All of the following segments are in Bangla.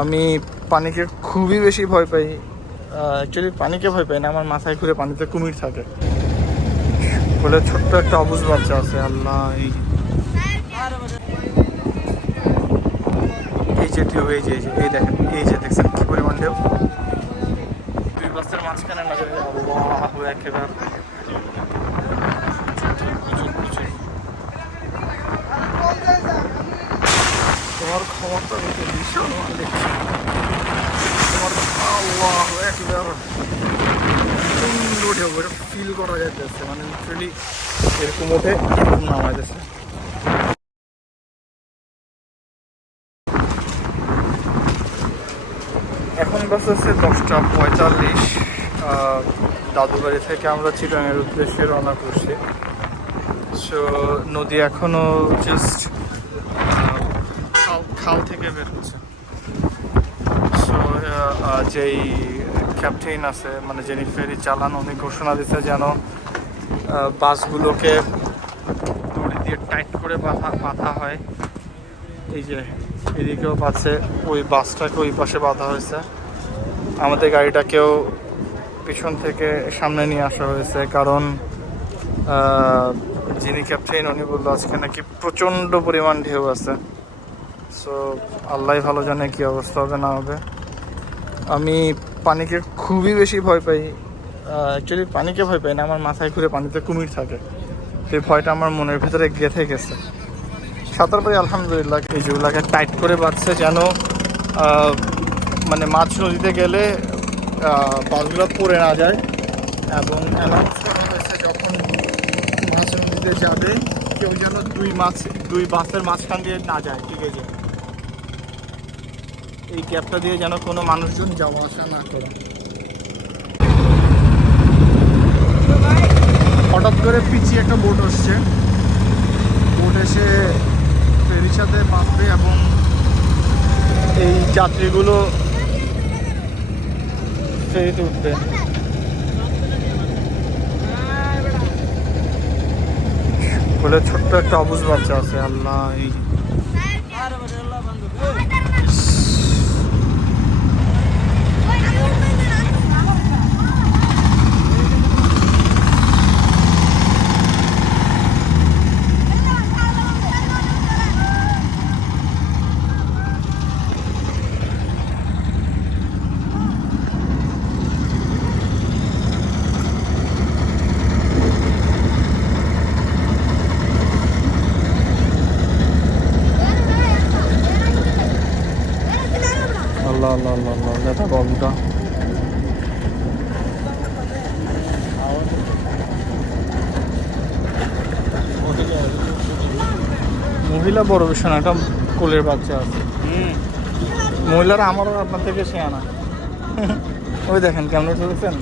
আমি পানিকে খুবই বেশি ভয় পাই। অ্যাকচুয়ালি পানিকে ভয় পাই না, আমার মাথায় ঘুরে পানিতে কুমির থাকে বলে ছোট্ট একটা অবুঝ বাচ্চা আছে। আল্লাহ, এই যে ঢেউ, এই যে এই দেখেন, এই যে দেখছেন কি পরিমাণ ঢেউ। দুই বাসের মাঝখানে না যাবে। আল্লাহ একেবারে তোমার ক্ষমতা দেখে ভীষণ মালিক। তোমার আল্লাহ একেবারে সুন্দর ঢেউ, এটা ফিল করা যাইতেছে, মানে লিটারেলি এরকম ওঠে এরকম নামায় যাচ্ছে। এখন বাস আছে 10:45। দাদুবাড়ি থেকে আমরা চিটাঙের উদ্দেশ্যে রওনা করছি। সো নদী এখনো জাস্ট খাল থেকে বের হচ্ছে। সো যেই ক্যাপ্টেন আছে, মানে যিনি ফেরি চালান, উনি ঘোষণা দিচ্ছে যেন বাসগুলোকে দড়ি দিয়ে টাইট করে বাঁধা হয়। এই যে এদিকেও পাচ্ছে, ওই বাসটাকে ওই পাশে বাঁধা হয়েছে। আমাদের গাড়িটাকেও পিছন থেকে সামনে নিয়ে আসা হয়েছে, কারণ যিনি ক্যাপ্টেন উনি বললো আজকে নাকি প্রচণ্ড পরিমাণ ঢেউ আছে। সো আল্লাহ ভালো জানে কী অবস্থা হবে না হবে। আমি পানিকে খুবই বেশি ভয় পাই। অ্যাকচুয়ালি পানিকে ভয় পাই না, আমার মাথায় ঘুরে পানিতে কুমির থাকে। সেই ভয়টা আমার মনের ভিতরে গেঁথে গেছে। সাঁতার পারি আলহামদুলিল্লাহ। এই যেগুলাকে টাইট করে বাঁধছে যেন মানে মাছ নদীতে গেলে বাসগুলো পড়ে না যায়, এবং অ্যানাউন্স করা হয়েছে যখন মাছ নদীতে যাবে কেউ যেন দুই বাসের মাঝখান দিয়ে না যায়। ঠিক আছে, এই গ্যাপটা দিয়ে যেন কোনো মানুষজন যাওয়া আসা না করে। হঠাৎ করে পিছিয়ে একটা বোট আসছে, বোট এসে ফেরির সাথে বাঁধবে এবং এই যাত্রীগুলো ফেরিতে উঠবে। বলে ছোট্ট একটা অবুঝ বাচ্চা আছে। আল্লাহ, আল্লাহ আল্লাহ আল্লাহ আল্লাহ নেতা বাবুটা। মহিলা বড় বিষয় না, একটা কোলের বাচ্চা আছে। মহিলারা আমারও আপনার থেকে শেয়ানা। ওই দেখেন কেমন চলেছেন।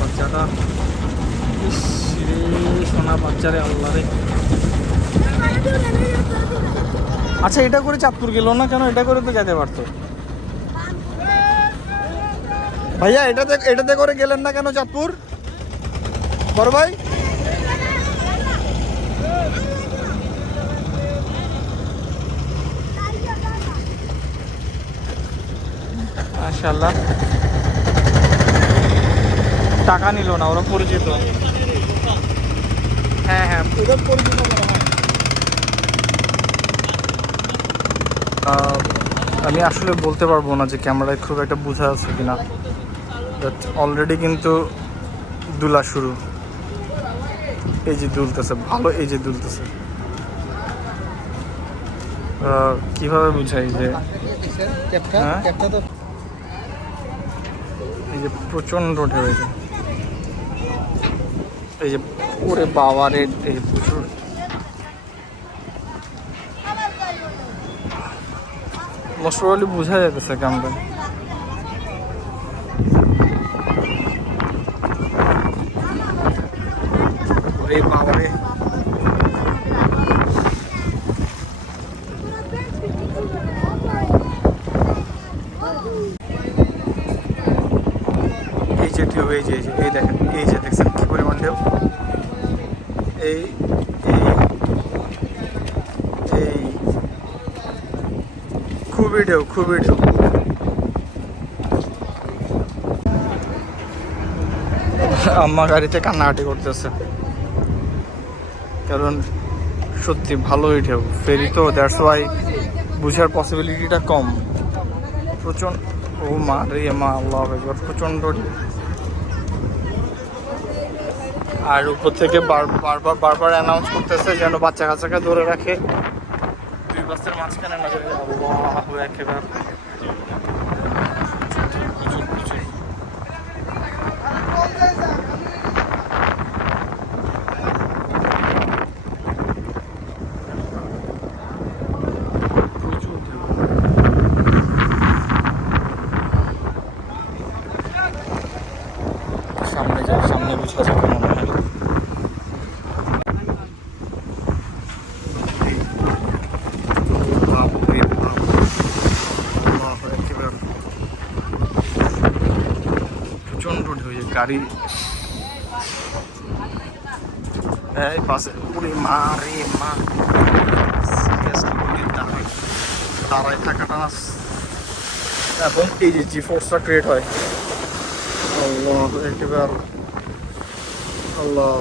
বাচ্চাটা সোনা বাচ্চারে, আল্লাহ রে। আচ্ছা, এটা করে চাঁদপুর গেল না কেন? এটা করে তো যেতে পারতো ভাইয়া। এটাতে করে গেলেন না কেন চাঁদপুর বড় ভাই? মাশাআল্লাহ, টাকা নিল না, ওরা পরিচিত। হ্যাঁ হ্যাঁ, ওদের পরিচিত করা হয়। আমি আসলে বলতে পারবো না যে ক্যামেরায় খুব একটা বোঝা আছে কিনা, বাট অলরেডি কিন্তু দুলা শুরু। এই যে দুলতেছে ভালো, এই যে দুলতেছে। কিভাবে বুঝাই যে এই যে প্রচণ্ড ঢেউ, এই যে ওরে বাবারে, এই প্রচুর। মশরলি বোঝা যাইতেছে ক্যামেরা। ওরে বাবারে, এই যে ঢেউ, এই যে এই দেখেন, এই যে দেখছেন কি পরিমাণ ঢেউ। এই খুবই ঢেউ, খুবই ঢেউ। আম্মা গাড়িতে কান্নাকাটি করতেছে, কারণ সত্যি ভালোই ঢেউ। ফেরি তো, দ্যাটস ওয়াই বুঝার পসিবিলিটিটা কম। প্রচণ্ড, ও মা রে মা, আল্লাহ একবার প্রচণ্ড ঢেউ। আর উপর থেকে বারবার অ্যানাউন্স করতেছে যেন বাচ্চা কাচ্চাকে ধরে রাখে, দুই বাসের মাঝখানে না যেতে। আল্লাহ একেবারে সামনে যাও, সামনে বুঝা যাবে মনে হয়। প্রচন্ড ঢেউ, গাড়ি এই পাশে। পুরি মা রে মা, সিরিয়াসলি দাঁড়ায় থাকাটা না, এবং এই যে জি ফোর্সটা ক্রিয়েট হয়। আল্লাহ একেবারে, আল্লাহ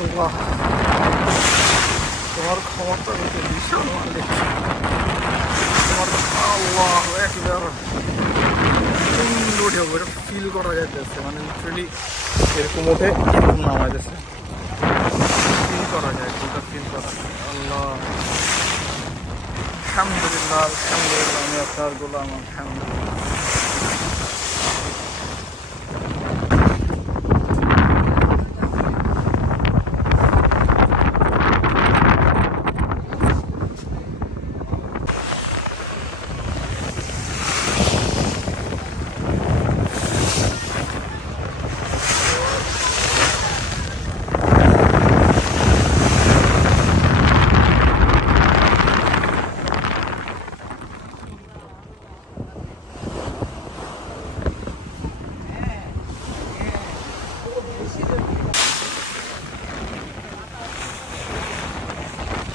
আল্লাহ, তোমার ক্ষমতা কিন্তু বিশাল মালিক। তোমার আল্লাহ একেবারে সুন্দর ফিল করা যাইতেছে, মানে লিটারালি এরকম ওঠে, এরকম নামা যাচ্ছে, ফিল করা যায়, ওটা ফিল করা যায়। আল্লাহ আলহামদুলিল্লাহ, আলহামদুলিল্লাহ, আমি আপনার গোলাম, আলহামদুলিল্লাহ।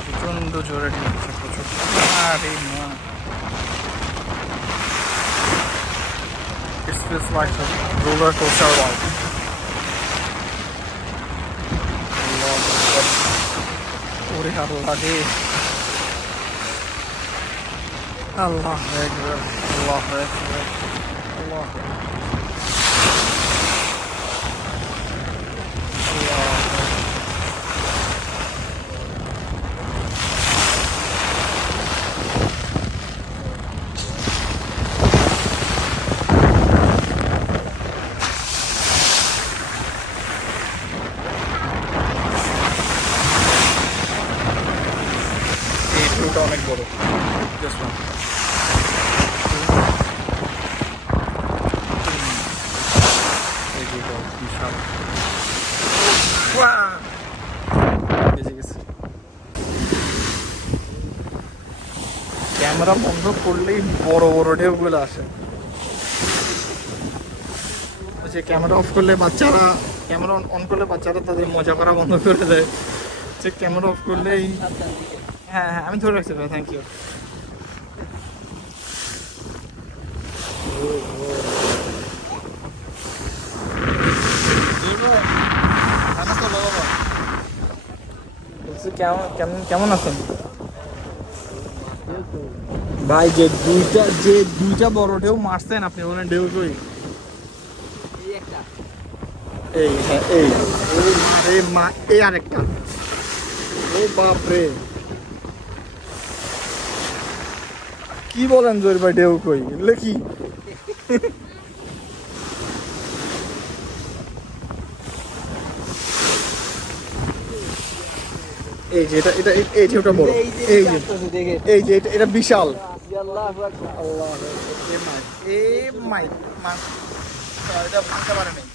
প্রচন্ড জোরে ঢুকছে, প্রচুর। আরে মা, it feels like a roller coaster ride. ওরে আল্লাহ রে, আল্লাহ আকবার, আল্লাহ আকবার, আল্লাহ আকবার, আল্লাহ। এই ভিউটা অনেক বড়, জাস্ট না। এই ভিউটা বিশাল। বেজে গেছে। ক্যামেরা বন্ধ করলেই বড় বড় ঢেউগুলো আসে। যে ক্যামেরা অফ করলে বাচ্চারা, ক্যামেরা অন করলে বাচ্চারা তাদের মজা করা বন্ধ করে দেয়। যে ক্যামেরা অফ করলেই, হ্যাঁ হ্যাঁ আমি ধরে রাখছি ভাই, থ্যাংক ইউ। কেমন আছেন ভাই? যে দুইটা বড় ঢেউ মারছেন আপনি, বলেন ঢেউ কই? এই হ্যাঁ, এই ও মারে মা, এই আরেকটা, ও বাপরে, কি বলেন জোর ভাই, ঢেউ কই? এগুলো কি? এই যে এটা এই ঢেউটা বড়, এই যে এটা বিশাল। আল্লাহ এ মাই মা, এটা ভাঙতে পারে নাই।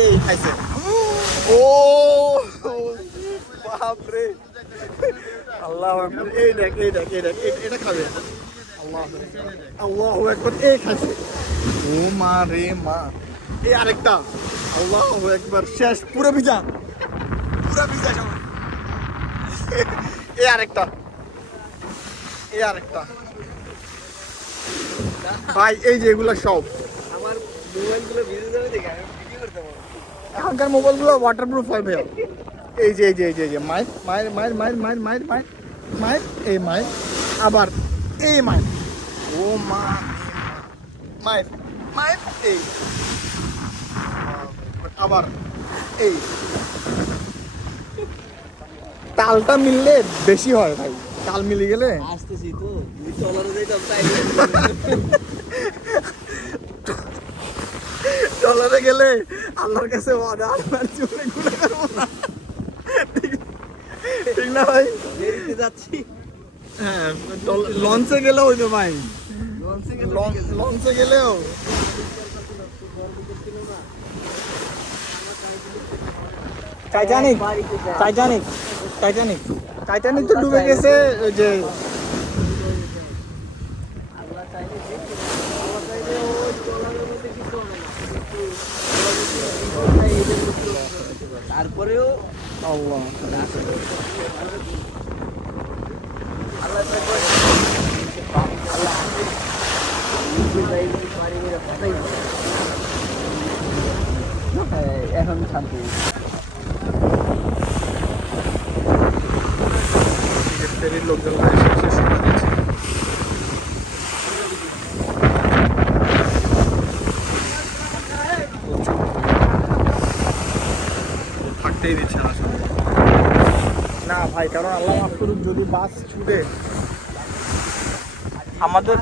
এই খাইছে, ও বাপরে আল্লাহু আকবার এই দেখ এটা খাবে আল্লাহু আকবার এই খাচ্ছে ও মা রে মা এই আরেকটা আল্লাহু আকবার শেষ পুরো ভিজা সবাই এই আরেকটা ভাই এই যে এগুলো সব আমার মোবাইলগুলো ভিজে যাবে দেখে আমি কি করতে পারবো এখনকার মোবাইলগুলো ওয়াটারপ্রুফ হয় ভাইয়া এই যে মায়ের এই মায়ের আবার এই মায়ের ও মা মায়ের এই আবার এই তালটা মিললে বেশি হয় ভাই তাল মিলে গেলে আসতেছি তো চলার যাইতাম তাই ডলারে গেলে আল্লাহর কাছে অর্ডার আর জীবনে গুনাহ করব না ঠিক না ভাই দেরিতে যাচ্ছি হ্যাঁ লঞ্চে গেলেও হইতো ভাই লঞ্চে গেলেও টাইটানিক তো ডুবে গেছে ওই যে আল্লাহ চাইলে ওই চলার মধ্যে কিছু হবে না তারপরেও আল্লাহ এখন শান্তি ফেরির লোকজন এসে সময় দিচ্ছে থাকতেই দিচ্ছে না না ভাই কারণ আল্লাহ মাফ করুক যদি বাস ছুটে আমাদের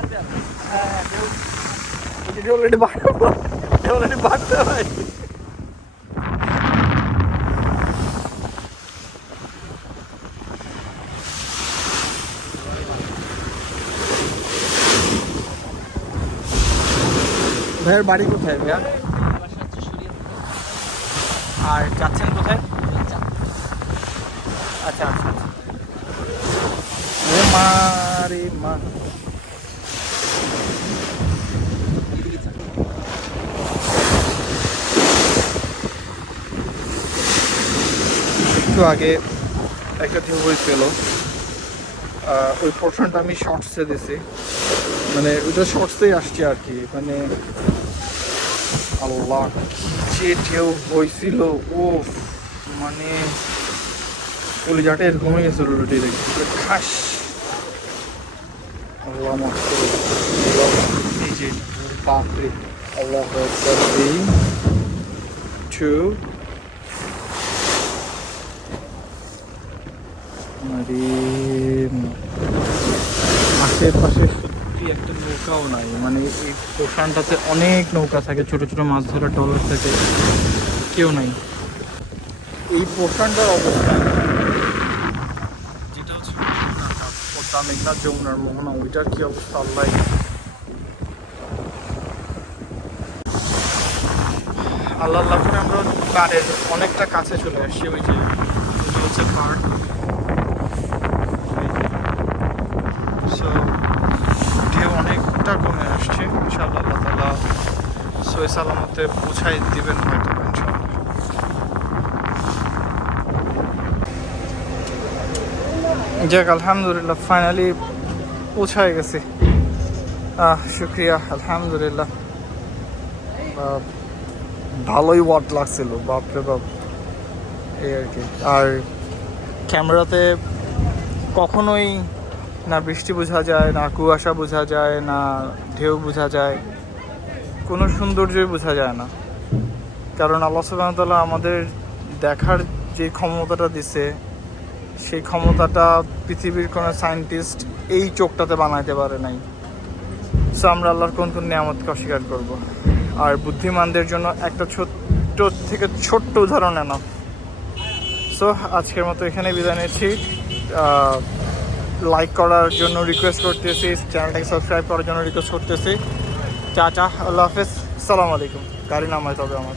অলরেডি বাড়তে ভাই ভাইয়ের বাড়ি কোথায় ভাইয়া আর যাচ্ছেন কোথায় আচ্ছা ও মা রে মা একটু আগে একটা ঢেউ হয়েছিল ওই পোর্শনটা আমি শর্টসে দিছি মানে ওইটা শর্টসেই আসছে আর কি মানে আল্লাহ যে ঢেউ হয়েছিল ও মানে কলিজাটা এরকম হয়ে গেছিল রুটি দেখে খাস আল্লাহ মাফ করো এই যে বাপরে আল্লাহ এই টু আশেপাশে সত্যি একটা নৌকাও নাই মানে এই পোর্শনটাতে অনেক নৌকা থাকে ছোট ছোট মাছ ধরার ট্রলার থাকে কেউ নাই এই পোর্শনটার অবস্থা যেটা হচ্ছে পদ্মা মেঘনা যমুনার মোহনা ওইটার কি অবস্থা আল্লাহ আল্লাহ করে আমরা পাড়ের অনেকটা কাছে চলে আসছি ওই যে হচ্ছে পাড় ঢেউ অনেকটা কমে আসছে ইনশাআল্লাহ আল্লাহ তাআলা সহি সালামতে পৌঁছাই দিবেন হয়তো ইনশাআল্লাহ যাক আলহামদুলিল্লাহ ফাইনালি পৌঁছায় গেছি শুক্রিয়া আলহামদুলিল্লাহ ভালোই ওয়াট লাগছিল বাপরে বাপ এই আর কি আর ক্যামেরাতে কখনোই না বৃষ্টি বোঝা যায় না কুয়াশা বোঝা যায় না ঢেউ বোঝা যায় কোনো সৌন্দর্যই বোঝা যায় না কারণ আল্লাহ সুবহানাহু ওয়া তাআলা আমাদের দেখার যে ক্ষমতাটা দিছে সেই ক্ষমতাটা পৃথিবীর কোনো সায়েন্টিস্ট এই চোখটাতে বানাইতে পারে নাই সো আমরা আল্লাহর কোন নিয়ামতকে অস্বীকার করব আর বুদ্ধিমানদের জন্য একটা ছোট্ট থেকে ছোট্ট উদাহরণ এনা সো আজকের মতো এখানে বিদায় নিচ্ছি লাইক করার জন্য রিকোয়েস্ট করতেছি চ্যানেলটাকে সাবস্ক্রাইব করার জন্য রিকোয়েস্ট করতেছি টাটা আল্লাহ হাফেজ আসসালামু আলাইকুম গাড়ি নামাই তবে আমার